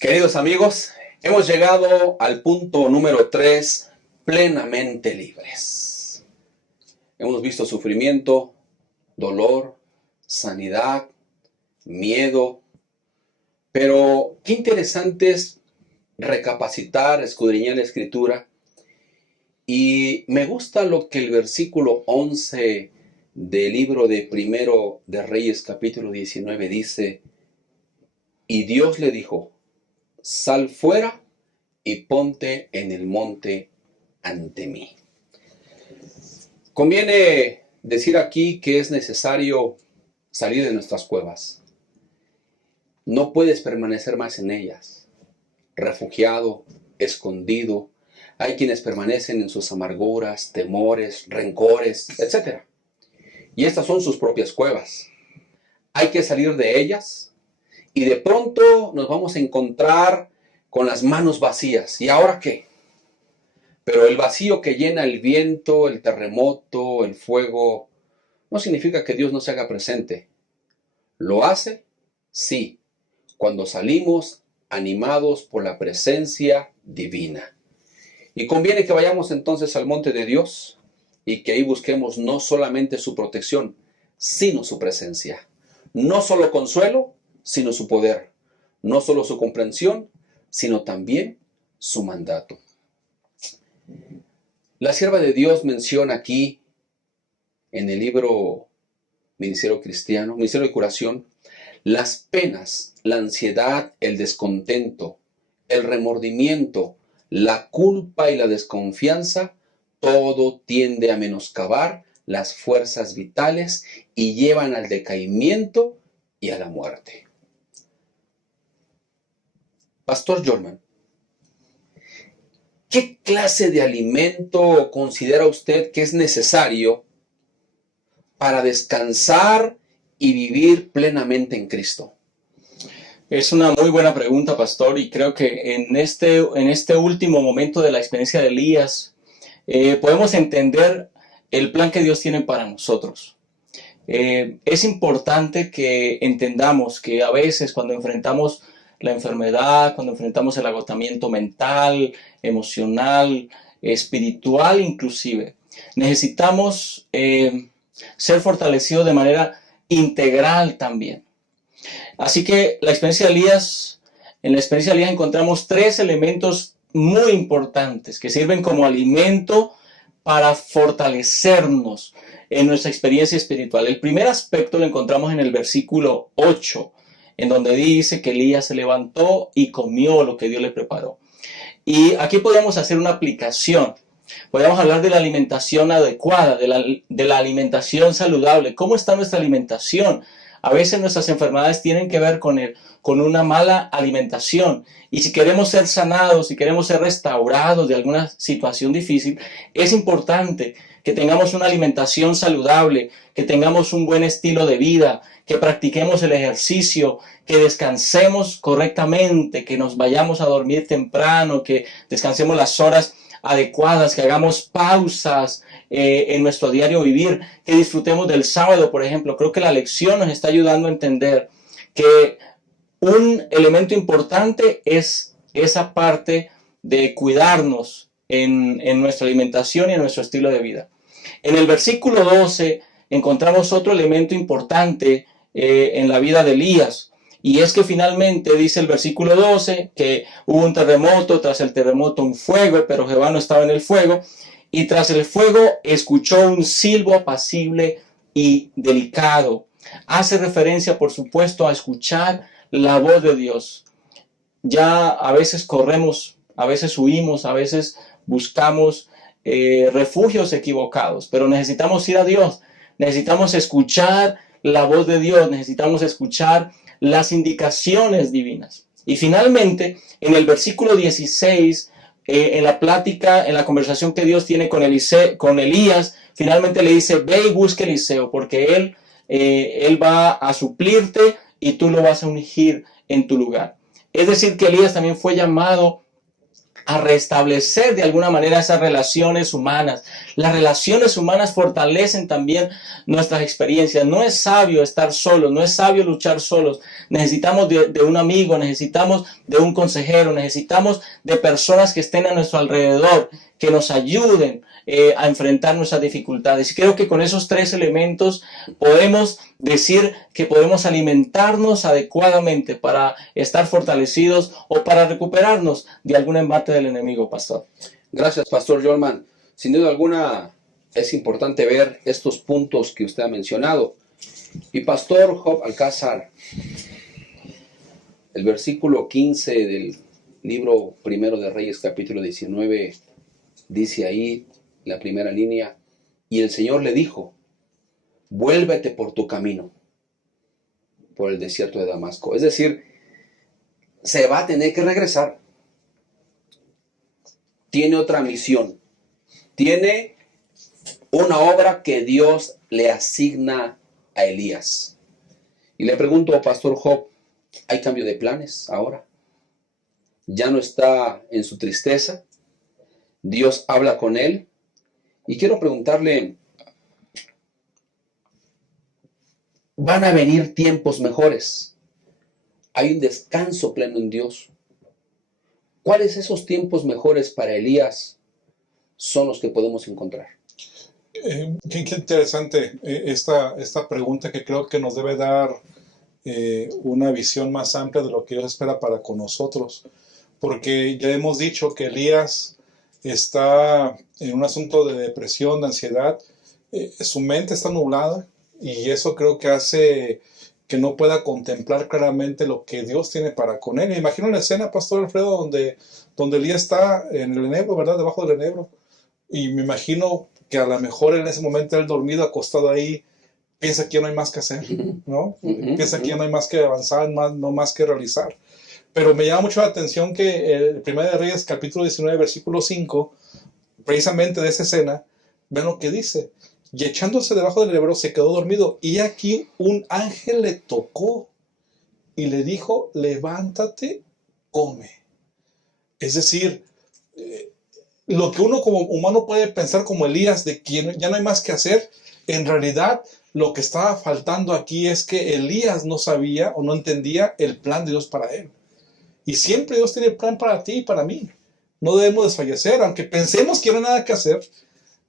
Queridos amigos, hemos llegado al punto número 3, plenamente libres. Hemos visto sufrimiento, dolor, sanidad, miedo, pero qué interesante es recapacitar, escudriñar la Escritura, y me gusta lo que el versículo 11 del libro de Primero de Reyes, capítulo 19, dice: y Dios le dijo: sal fuera y ponte en el monte ante mí. Conviene decir aquí que es necesario salir de nuestras cuevas. No puedes permanecer más en ellas, refugiado, escondido. Hay quienes permanecen en sus amarguras, temores, rencores, etc. Y estas son sus propias cuevas. Hay que salir de ellas. Y de pronto nos vamos a encontrar con las manos vacías. ¿Y ahora qué? Pero el vacío que llena el viento, el terremoto, el fuego, no significa que Dios no se haga presente. ¿Lo hace? Sí, cuando salimos animados por la presencia divina. Y conviene que vayamos entonces al monte de Dios y que ahí busquemos no solamente su protección, sino su presencia. No solo consuelo, sino su poder. No solo su comprensión, sino también su mandato. La sierva de Dios menciona aquí, en el libro Ministerio Cristiano, Ministerio de Curación, las penas, la ansiedad, el descontento, el remordimiento, la culpa y la desconfianza todo tiende a menoscabar las fuerzas vitales y llevan al decaimiento y a la muerte. Pastor Jolman, ¿qué clase de alimento considera usted que es necesario para descansar y vivir plenamente en Cristo? Es una muy buena pregunta, pastor, y creo que en este último momento de la experiencia de Elías podemos entender el plan que Dios tiene para nosotros. Es importante que entendamos que a veces cuando enfrentamos la enfermedad, cuando enfrentamos el agotamiento mental, emocional, espiritual inclusive, necesitamos ser fortalecidos de manera integral también. Así que en la experiencia de Elías encontramos 3 elementos muy importantes que sirven como alimento para fortalecernos en nuestra experiencia espiritual. El primer aspecto lo encontramos en el versículo 8, en donde dice que Elías se levantó y comió lo que Dios le preparó. Y aquí podemos hacer una aplicación. Podemos hablar de la alimentación adecuada, de la alimentación saludable. ¿Cómo está nuestra alimentación? A veces nuestras enfermedades tienen que ver con una mala alimentación. Y si queremos ser sanados, si queremos ser restaurados de alguna situación difícil, es importante que tengamos una alimentación saludable, que tengamos un buen estilo de vida, que practiquemos el ejercicio, que descansemos correctamente, que nos vayamos a dormir temprano, que descansemos las horas adecuadas, que hagamos pausas en nuestro diario vivir, que disfrutemos del sábado, por ejemplo. Creo que la lección nos está ayudando a entender que un elemento importante es esa parte de cuidarnos en nuestra alimentación y en nuestro estilo de vida. En el versículo 12 encontramos otro elemento importante en la vida de Elías. Y es que finalmente dice el versículo 12 que hubo un terremoto, tras el terremoto un fuego, pero Jehová no estaba en el fuego. Y tras el fuego escuchó un silbo apacible y delicado. Hace referencia, por supuesto, a escuchar la voz de Dios. Ya a veces corremos, a veces huimos, a veces buscamos refugios equivocados, pero necesitamos ir a Dios. Necesitamos escuchar la voz de Dios, necesitamos escuchar las indicaciones divinas. Y finalmente, en el versículo 16, en la plática, en la conversación que Dios tiene con Elías, finalmente le dice: ve y busca a Eliseo, porque él va a suplirte y tú lo vas a ungir en tu lugar. Es decir, que Elías también fue llamado a restablecer de alguna manera esas relaciones humanas. Las relaciones humanas fortalecen también nuestras experiencias. No es sabio estar solos, no es sabio luchar solos. Necesitamos de un amigo, necesitamos de un consejero, necesitamos de personas que estén a nuestro alrededor, que nos ayuden a enfrentar nuestras dificultades. Y creo que con esos 3 elementos podemos decir que podemos alimentarnos adecuadamente para estar fortalecidos o para recuperarnos de algún embate del enemigo, pastor. Gracias, Pastor Jolman. Sin duda alguna es importante ver estos puntos que usted ha mencionado. Y Pastor Job Alcázar, el versículo 15 del libro primero de Reyes, capítulo 19, dice ahí, la primera línea: y el Señor le dijo: vuélvete por tu camino, por el desierto de Damasco. Es decir, se va a tener que regresar. Tiene otra misión. Tiene una obra que Dios le asigna a Elías. Y le pregunto, Pastor Job, ¿hay cambio de planes ahora? ¿Ya no está en su tristeza? ¿Dios habla con él? Y quiero preguntarle, ¿van a venir tiempos mejores? ¿Hay un descanso pleno en Dios? ¿Cuáles esos tiempos mejores para Elías son los que podemos encontrar? Qué interesante esta pregunta, que creo que nos debe dar una visión más amplia de lo que Dios espera para con nosotros. Porque ya hemos dicho que Elías está en un asunto de depresión, de ansiedad. Su mente está nublada y eso creo que hace que no pueda contemplar claramente lo que Dios tiene para con él. Me imagino la escena, Pastor Alfredo, donde Elías está en el enebro, ¿verdad? Debajo del enebro. Y me imagino que a lo mejor en ese momento él dormido, acostado ahí, piensa que ya no hay más que hacer, ¿no? Piensa que ya no hay más que avanzar, no más que realizar. Pero me llama mucho la atención que el 1 de Reyes, capítulo 19, versículo 5, precisamente de esa escena, vean lo que dice. Y echándose debajo del lebrero se quedó dormido. Y aquí un ángel le tocó y le dijo, levántate, come. Es decir, lo que uno como humano puede pensar como Elías, de que ya no hay más que hacer, en realidad lo que estaba faltando aquí es que Elías no sabía o no entendía el plan de Dios para él. Y siempre Dios tiene plan para ti y para mí. No debemos desfallecer, aunque pensemos que no hay nada que hacer.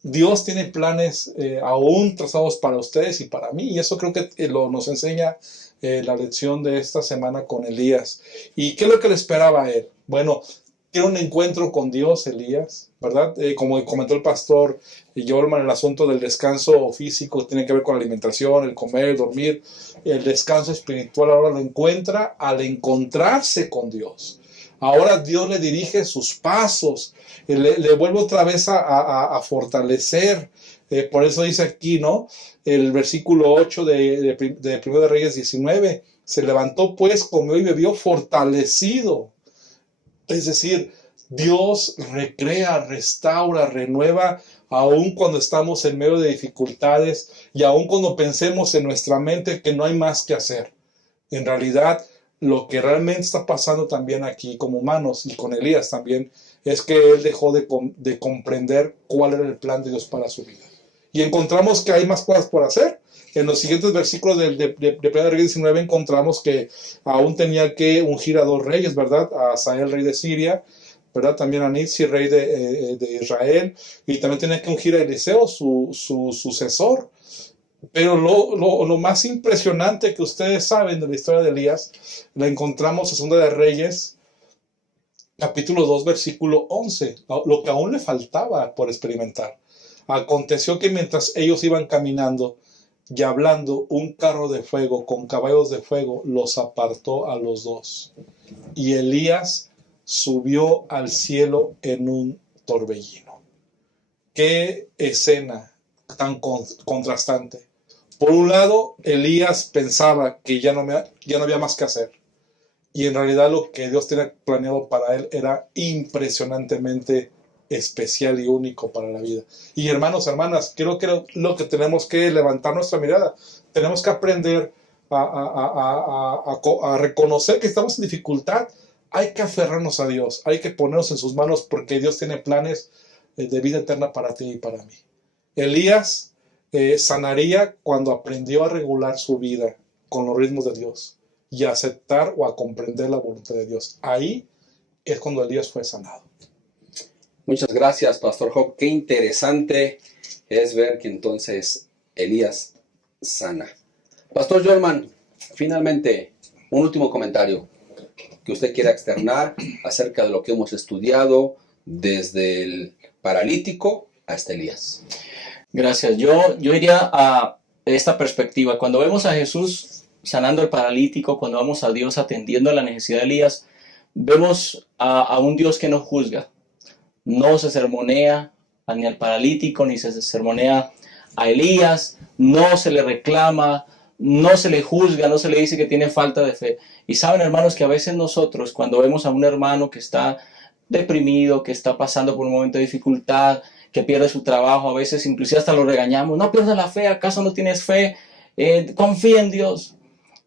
Dios tiene planes aún trazados para ustedes y para mí. Y eso creo que nos enseña la lección de esta semana con Elías. ¿Y qué es lo que le esperaba a él? Bueno, tiene un encuentro con Dios, Elías, ¿verdad? Como comentó el pastor Jorman, el asunto del descanso físico tiene que ver con la alimentación, el comer, dormir. El descanso espiritual ahora lo encuentra al encontrarse con Dios. Ahora Dios le dirige sus pasos, le vuelve otra vez a fortalecer. Por eso dice aquí, ¿no? El versículo 8 de 1 de Reyes 19, se levantó pues, comió y bebió fortalecido. Es decir, Dios recrea, restaura, renueva, aun cuando estamos en medio de dificultades y aun cuando pensemos en nuestra mente que no hay más que hacer. En realidad, lo que realmente está pasando también aquí como humanos y con Elías también es que él dejó de comprender cuál era el plan de Dios para su vida. Y encontramos que hay más cosas por hacer. En los siguientes versículos de 1 Reyes 19 encontramos que aún tenía que ungir a 2 reyes, ¿verdad? A Hazael, rey de Siria, ¿verdad? También a Nitsi, rey de Israel, y también tenía que ungir a Eliseo, su sucesor. Pero lo más impresionante que ustedes saben de la historia de Elías, la encontramos en 2 de Reyes, capítulo 2, versículo 11, lo que aún le faltaba por experimentar. Aconteció que mientras ellos iban caminando y hablando, un carro de fuego con caballos de fuego los apartó a los dos. Y Elías subió al cielo en un torbellino. Qué escena tan contrastante. Por un lado, Elías pensaba que ya no había más que hacer. Y en realidad lo que Dios tenía planeado para él era impresionantemente especial y único para la vida. Y hermanos, hermanas, creo que lo que tenemos que levantar nuestra mirada. Tenemos que aprender a reconocer que estamos en dificultad. Hay que aferrarnos a Dios. Hay que ponernos en sus manos porque Dios tiene planes de vida eterna para ti y para mí. Elías sanaría cuando aprendió a regular su vida con los ritmos de Dios y a aceptar o a comprender la voluntad de Dios. Ahí es cuando Elías fue sanado. Muchas gracias, Pastor Job. Qué interesante es ver que entonces Elías sana. Pastor Jorman, finalmente, un último comentario que usted quiera externar acerca de lo que hemos estudiado desde el paralítico hasta Elías. Gracias. Yo iría a esta perspectiva. Cuando vemos a Jesús sanando al paralítico, cuando vemos a Dios atendiendo a la necesidad de Elías, vemos a un Dios que no juzga. No se sermonea ni al paralítico, ni se sermonea a Elías, no se le reclama, no se le juzga, no se le dice que tiene falta de fe. Y saben, hermanos, que a veces nosotros, cuando vemos a un hermano que está deprimido, que está pasando por un momento de dificultad, que pierde su trabajo, a veces inclusive hasta lo regañamos, no pierdas la fe, ¿acaso no tienes fe? Confía en Dios.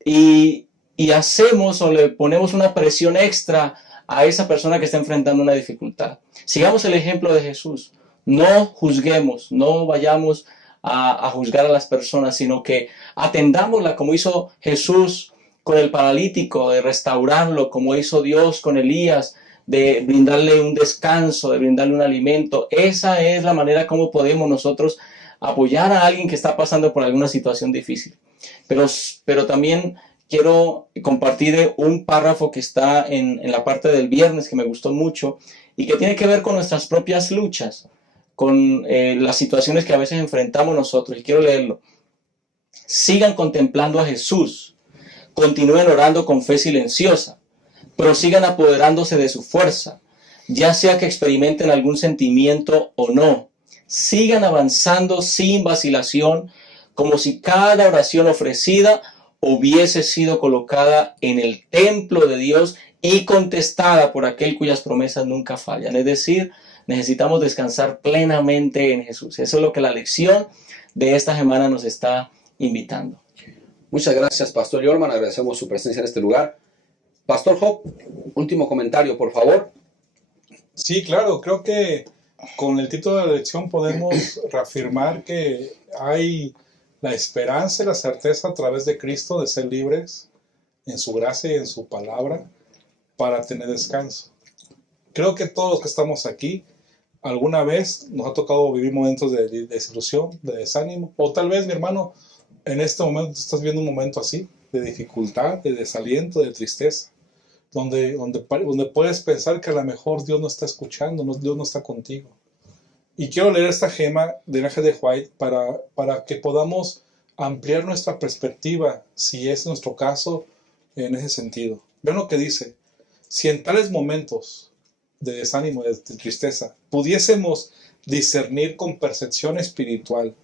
Y hacemos o le ponemos una presión extra a esa persona que está enfrentando una dificultad. Sigamos el ejemplo de Jesús. No juzguemos, no vayamos a juzgar a las personas, sino que atendámosla como hizo Jesús con el paralítico, de restaurarlo, como hizo Dios con Elías, de brindarle un descanso, de brindarle un alimento. Esa es la manera como podemos nosotros apoyar a alguien que está pasando por alguna situación difícil. Pero también quiero compartir un párrafo que está en la parte del viernes que me gustó mucho y que tiene que ver con nuestras propias luchas, con las situaciones que a veces enfrentamos nosotros. Y quiero leerlo. Sigan contemplando a Jesús, continúen orando con fe silenciosa, prosigan apoderándose de su fuerza, ya sea que experimenten algún sentimiento o no. sigan avanzando sin vacilación, como si cada oración ofrecida hubiese sido colocada en el templo de Dios y contestada por aquel cuyas promesas nunca fallan. Es decir, necesitamos descansar plenamente en Jesús. Eso es lo que la lección de esta semana nos está invitando. Muchas gracias, Pastor Yolman. Agradecemos su presencia en este lugar. Pastor Job, último comentario, por favor. Sí, claro, creo que con el título de la lección podemos reafirmar que hay la esperanza y la certeza a través de Cristo de ser libres en su gracia y en su palabra para tener descanso. Creo que todos los que estamos aquí, alguna vez nos ha tocado vivir momentos de desilusión, de desánimo, o tal vez, mi hermano, en este momento estás viendo un momento así, de dificultad, de desaliento, de tristeza, donde puedes pensar que a lo mejor Dios no está escuchando, Dios no está contigo. Y quiero leer esta gema del Ángel de White para que podamos ampliar nuestra perspectiva, si es nuestro caso, en ese sentido. Vean lo que dice: si en tales momentos de desánimo, de tristeza, pudiésemos discernir con percepción espiritual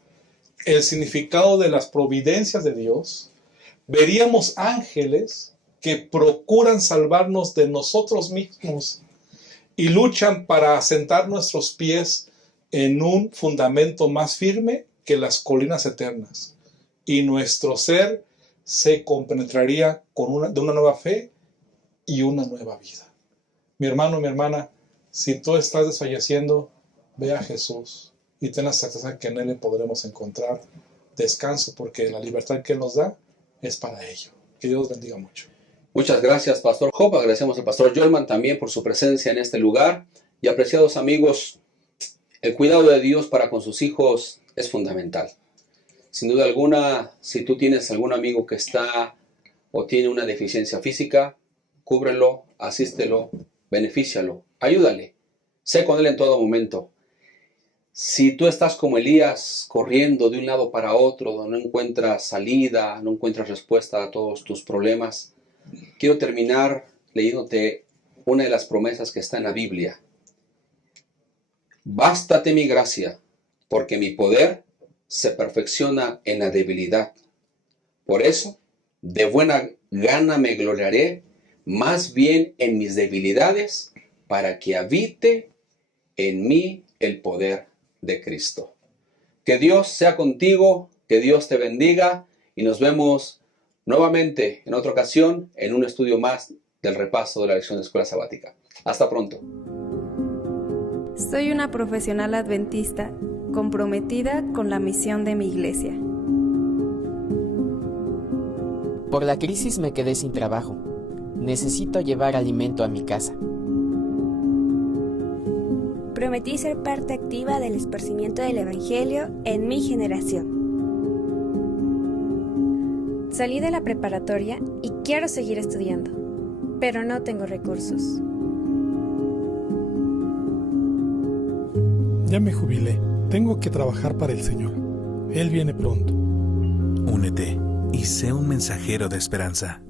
el significado de las providencias de Dios, veríamos ángeles que procuran salvarnos de nosotros mismos y luchan para asentar nuestros pies en un fundamento más firme que las colinas eternas, y nuestro ser se compenetraría de una nueva fe y una nueva vida. Mi hermano, mi hermana, si tú estás desfalleciendo, ve a Jesús y ten la certeza que en Él podremos encontrar descanso, porque la libertad que Él nos da es para ello. Que Dios bendiga mucho. Muchas gracias, Pastor Job. Agradecemos al Pastor Yolman también por su presencia en este lugar. Y apreciados amigos, el cuidado de Dios para con sus hijos es fundamental. Sin duda alguna, si tú tienes algún amigo que está o tiene una deficiencia física, cúbrelo, asístelo, benefícialo, ayúdale, sé con él en todo momento. Si tú estás como Elías, corriendo de un lado para otro, donde no encuentras salida, no encuentras respuesta a todos tus problemas, quiero terminar leyéndote una de las promesas que está en la Biblia. Bástate mi gracia, porque mi poder se perfecciona en la debilidad. Por eso, de buena gana me gloriaré, más bien en mis debilidades, para que habite en mí el poder de Cristo. Que Dios sea contigo, que Dios te bendiga, y nos vemos nuevamente en otra ocasión en un estudio más del repaso de la lección de Escuela Sabática. Hasta pronto. Soy una profesional adventista comprometida con la misión de mi iglesia. Por la crisis me quedé sin trabajo. Necesito llevar alimento a mi casa. Prometí ser parte activa del esparcimiento del Evangelio en mi generación. Salí de la preparatoria y quiero seguir estudiando, pero no tengo recursos. Ya me jubilé. Tengo que trabajar para el Señor. Él viene pronto. Únete y sé un mensajero de esperanza.